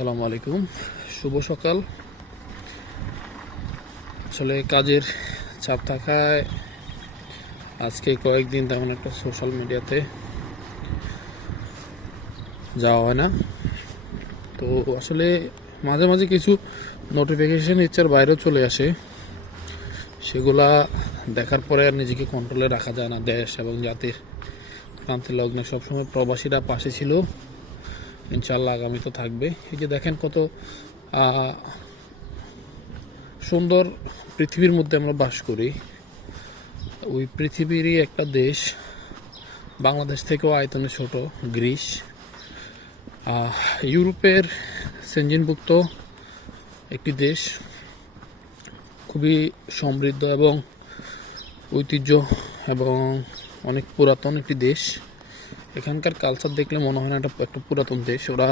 আসসালামু আলাইকুম। শুভ সকাল। আসলে কাজের চাপ থাকায় আজকে কয়েকদিন তেমন একটা সোশ্যাল মিডিয়াতে যাওয়া হয় না। তো আসলে মাঝে মাঝে কিছু নোটিফিকেশান ইচ্ছার বাইরেও চলে আসে। সেগুলা দেখার পরে আর নিজেকে কন্ট্রোলে রাখা যায় না। দেশ এবং জাতির প্রান্তের লগ্নে সবসময় প্রবাসীরা পাশে ছিল। ইনশাল্লাহ আগামী তো থাকবে। এই যে দেখেন কত সুন্দর পৃথিবীর মধ্যে আমরা বাস করি। ওই পৃথিবীরই একটা দেশ, বাংলাদেশ থেকেও আয়তনে ছোট, গ্রিস। ইউরোপের সেঞ্জিনভুক্ত একটি দেশ, খুবই সমৃদ্ধ এবং ঐতিহ্য এবং অনেক পুরাতন একটি দেশ। এখানকার কালচার দেখলে মনে হয় না এটা একটা পুরাতন দেশ। ওরা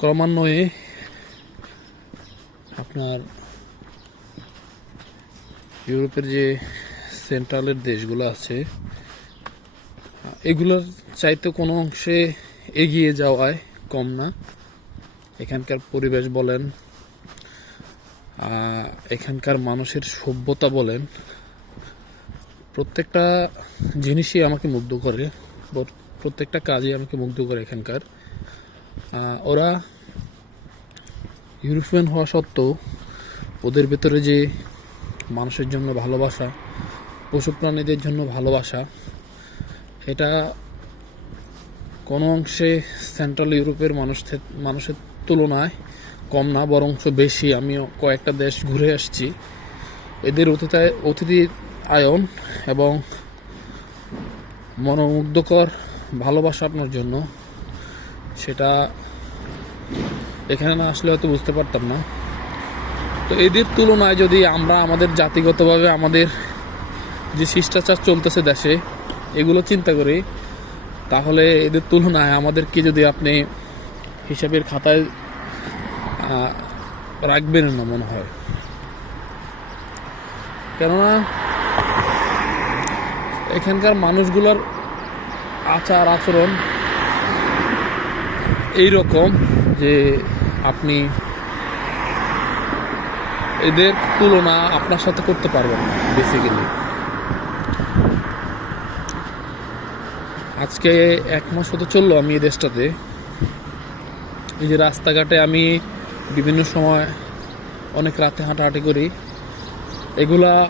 ক্রমান্বয়ে আপনার ইউরোপের যে সেন্ট্রালের দেশগুলো আছে, এগুলোর চাইতে কোনো অংশে এগিয়ে যাওয়ায় কম না। এখানকার পরিবেশ বলেন এখানকার মানুষের সভ্যতা বলেন, প্রত্যেকটা জিনিসই আমাকে মুগ্ধ করে। প্রত্যেকটা কাজই আমাকে মুগ্ধ করে এখানকার। ওরা ইউরোপিয়ান হওয়া সত্ত্বেও ওদের ভেতরে যে মানুষের জন্য ভালোবাসা, পশু প্রাণীদের জন্য ভালোবাসা, এটা কোনো অংশে সেন্ট্রাল ইউরোপের মানুষ মানুষের তুলনায় কম না বরঞ্চ বেশি। আমিও কয়েকটা দেশ ঘুরে আসছি। এদের অতিথায় অতিথি আয়ন এবং মনোমুগ্ধকর ভালোবাসা আপনার জন্য, সেটা এখানে না আসলে হয়তো বুঝতে পারতাম না। তো এদের তুলনায় যদি আমরা আমাদের জাতিগতভাবে আমাদের যে শিষ্টাচার চলতেছে দেশে, এগুলো চিন্তা করি, তাহলে এদের তুলনায় আমাদেরকে যদি আপনি হিসাবের খাতায় রাখবেন না মনে হয়। কেননা এখানকার মানুষগুলোর আচার আচরণ এই রকম যে আপনি এদের তুলনা আপনার সাথে করতে পারবেন না বেসিক্যালি আজকে এক মাস হতে চলল আমি এই দেশটাতে। এই যে রাস্তাঘাটে আমি বিভিন্ন সময় অনেক রাতে হাঁটাহাঁটি করি। এগুলা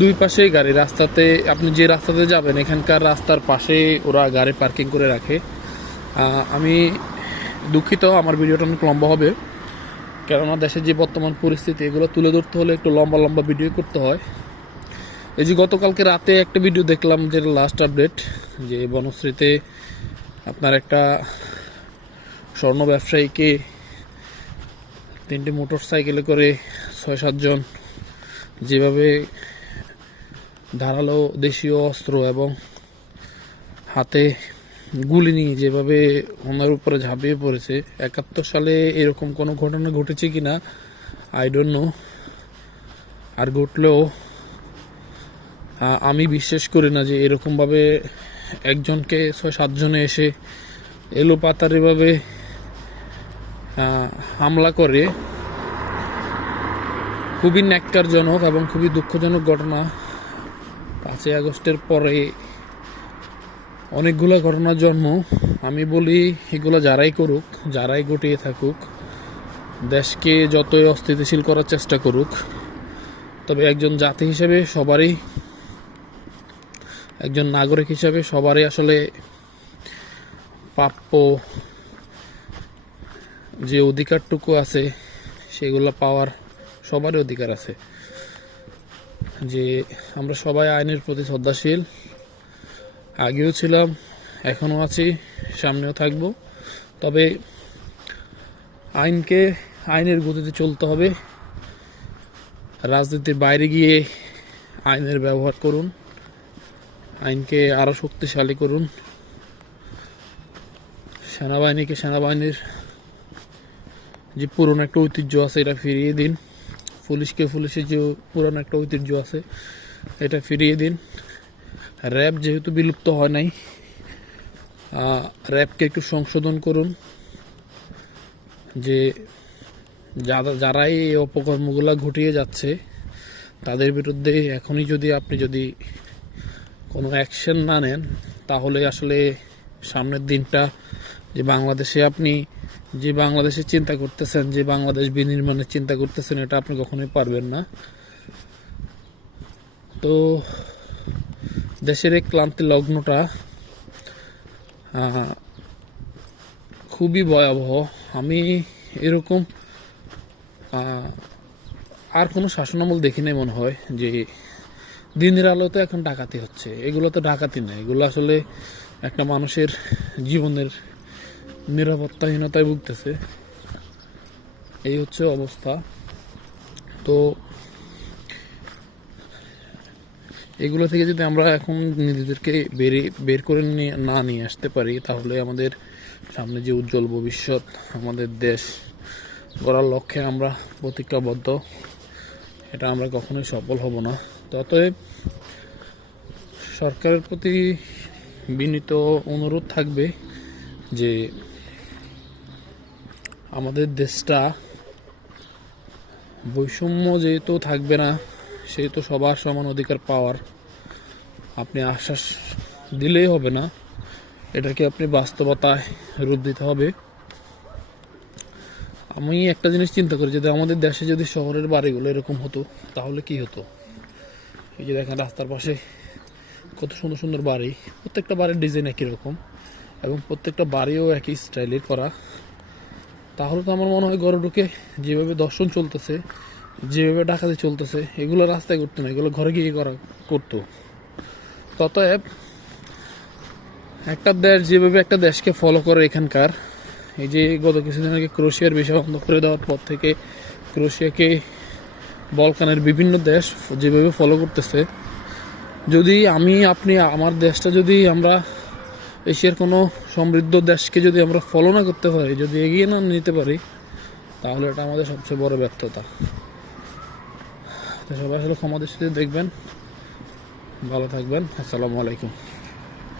দুই পাশেই গাড়ি, রাস্তাতে আপনি যে রাস্তাতে যাবেন, এখানকার রাস্তার পাশে ওরা গাড়ি পার্কিং করে রাখে। আমি দুঃখিত, আমার ভিডিওটা অনেক লম্বা হবে। কেননা দেশের যে বর্তমান পরিস্থিতি, এগুলো তুলে ধরতে হলে একটু লম্বা লম্বা ভিডিও করতে হয়। এই যে গতকালকে রাতে একটা ভিডিও দেখলাম যে লাস্ট আপডেট যে বনশ্রীতে আপনার একটা স্বর্ণ ব্যবসায়ীকে তিনটি মোটর সাইকেলে করে ছয় সাতজন যেভাবে ধারালো দেশীয় অস্ত্র এবং হাতে গুলি নিয়ে যেভাবে ওনার উপরে ঝাঁপিয়ে পড়েছে, একাত্তর সালে এরকম কোনো ঘটনা ঘটেছে কিনা আই ডোন্ট নো আর ঘটলেও আমি বিশ্বাস করি না যে এরকমভাবে একজনকে ছয়, সাতজনে এসে এলো পাতারিভাবে হামলা করে, খুবই ন্যাক্কারজনক এবং খুবই দুঃখজনক ঘটনা। পাঁচই আগস্টের পরে অনেকগুলো ঘটনার জন্ম। আমি বলি, এগুলো যারাই করুক, যারাই ঘটিয়ে থাকুক, দেশকে যতই অস্থিতিশীল করার চেষ্টা করুক, তবে একজন জাতি হিসেবে সবারই, একজন নাগরিক হিসেবে সবারই আসলে প্রাপ্য যে অধিকারটুকু আছে, সেগুলো পাওয়ার সবারই অধিকার আছে। যে আমরা সবাই আইনের প্রতি শ্রদ্ধাশীল। আগেও ছিলাম, এখনও আছি, সামনেও থাকব। তবে আইনকে, আইনের গতিতে চলতে হবে। রাজনীতির বাইরে গিয়ে আইনের ব্যবহার করুন, আইনকে আরও শক্তিশালী করুন। সেনাবাহিনীকে, সেনাবাহিনীর যে পুরনো একটা ঐতিহ্য আছে, এটা ফিরিয়ে দিন। পুলিশকে, পুলিশের যে পুরনো একটা ঐতিহ্য আছে, এটা ফিরিয়ে দিন। র্যাব যেহেতু বিলুপ্ত হয় নাই র্যাবকে একটু সংশোধন করুন যে যারা যারা এই অপকর্মগুলো ঘটিয়ে যাচ্ছে, তাদের বিরুদ্ধে এখনই যদি আপনি যদি কোনো অ্যাকশন না নেন, তাহলে আসলে সামনের দিনটা যে বাংলাদেশে আপনি যে বাংলাদেশে চিন্তা করতেছেন, যে বাংলাদেশ বিনির্মাণের চিন্তা করতেছেন, এটা আপনি কখনোই পারবেন না। তো, দেশের এই ক্লান্তি লগ্নটা খুবই ভয়াবহ। আমি এরকম আর কোনো শাসনামল দেখি নাই মনে হয় যে দিনের আলোতে এখন ডাকাতি হচ্ছে। এগুলো তো ডাকাতি না। এগুলো আসলে একটা মানুষের জীবনের নিরাপত্তাহীনতায় ভুগতেছে। এই হচ্ছে অবস্থা। তো এগুলো থেকে যদি আমরা এখন নিজেদেরকে বেরিয়ে বের করে নিয়ে না নিয়ে আসতে পারি, তাহলে আমাদের সামনে যে উজ্জ্বল ভবিষ্যৎ, আমাদের দেশ গড়ার লক্ষ্যে আমরা প্রতিজ্ঞাবদ্ধ। এটা আমরা কখনোই সফল হব না। তো অতএব সরকারের প্রতি বিনীত অনুরোধ থাকবে যে আমাদের দেশটা বৈষম্য যেহেতু থাকবে না, সেহেতু সবার সমান অধিকার পাওয়ার আপনি আশ্বাস দিলেই হবে না। এটাকে আপনি বাস্তবতায় রূপ দিতে হবে। আমি একটা জিনিস চিন্তা করি, যদি আমাদের দেশে যদি শহরের বাড়িগুলো এরকম হতো, তাহলে কি হতো? এই যে দেখেন রাস্তার পাশে কত সুন্দর সুন্দর বাড়ি, প্রত্যেকটা বাড়ির ডিজাইন একই রকম এবং প্রত্যেকটা বাড়িও একই স্টাইলের করা। তাহলে তো আমার মনে হয় ঘরে ঢুকে যেভাবে দর্শন চলতেছে, যেভাবে ডাকাতি চলতেছে, এগুলো রাস্তায় করতো না, এগুলো ঘরে গিয়ে করা করতো। ততএব একটা দেশ যেভাবে একটা দেশকে ফলো করে এখানকার, এই যে গত কিছুদিন আগে ক্রোশিয়ার বিষয় বন্ধ করে দেওয়ার পর থেকে ক্রোশিয়াকে বলকানের বিভিন্ন দেশ যেভাবে ফলো করতেছে, যদি আমি, আপনি, আমার দেশটা যদি আমরা এশিয়ার কোনো সমৃদ্ধ দেশকে যদি আমরা ফলো না করতে পারি, যদি এগিয়ে না নিতে পারি, তাহলে এটা আমাদের সবচেয়ে বড় ব্যর্থতা। তো সবাই আসলে ক্ষমা সাথে দেখবেন। ভালো থাকবেন। আসসালামু আলাইকুম।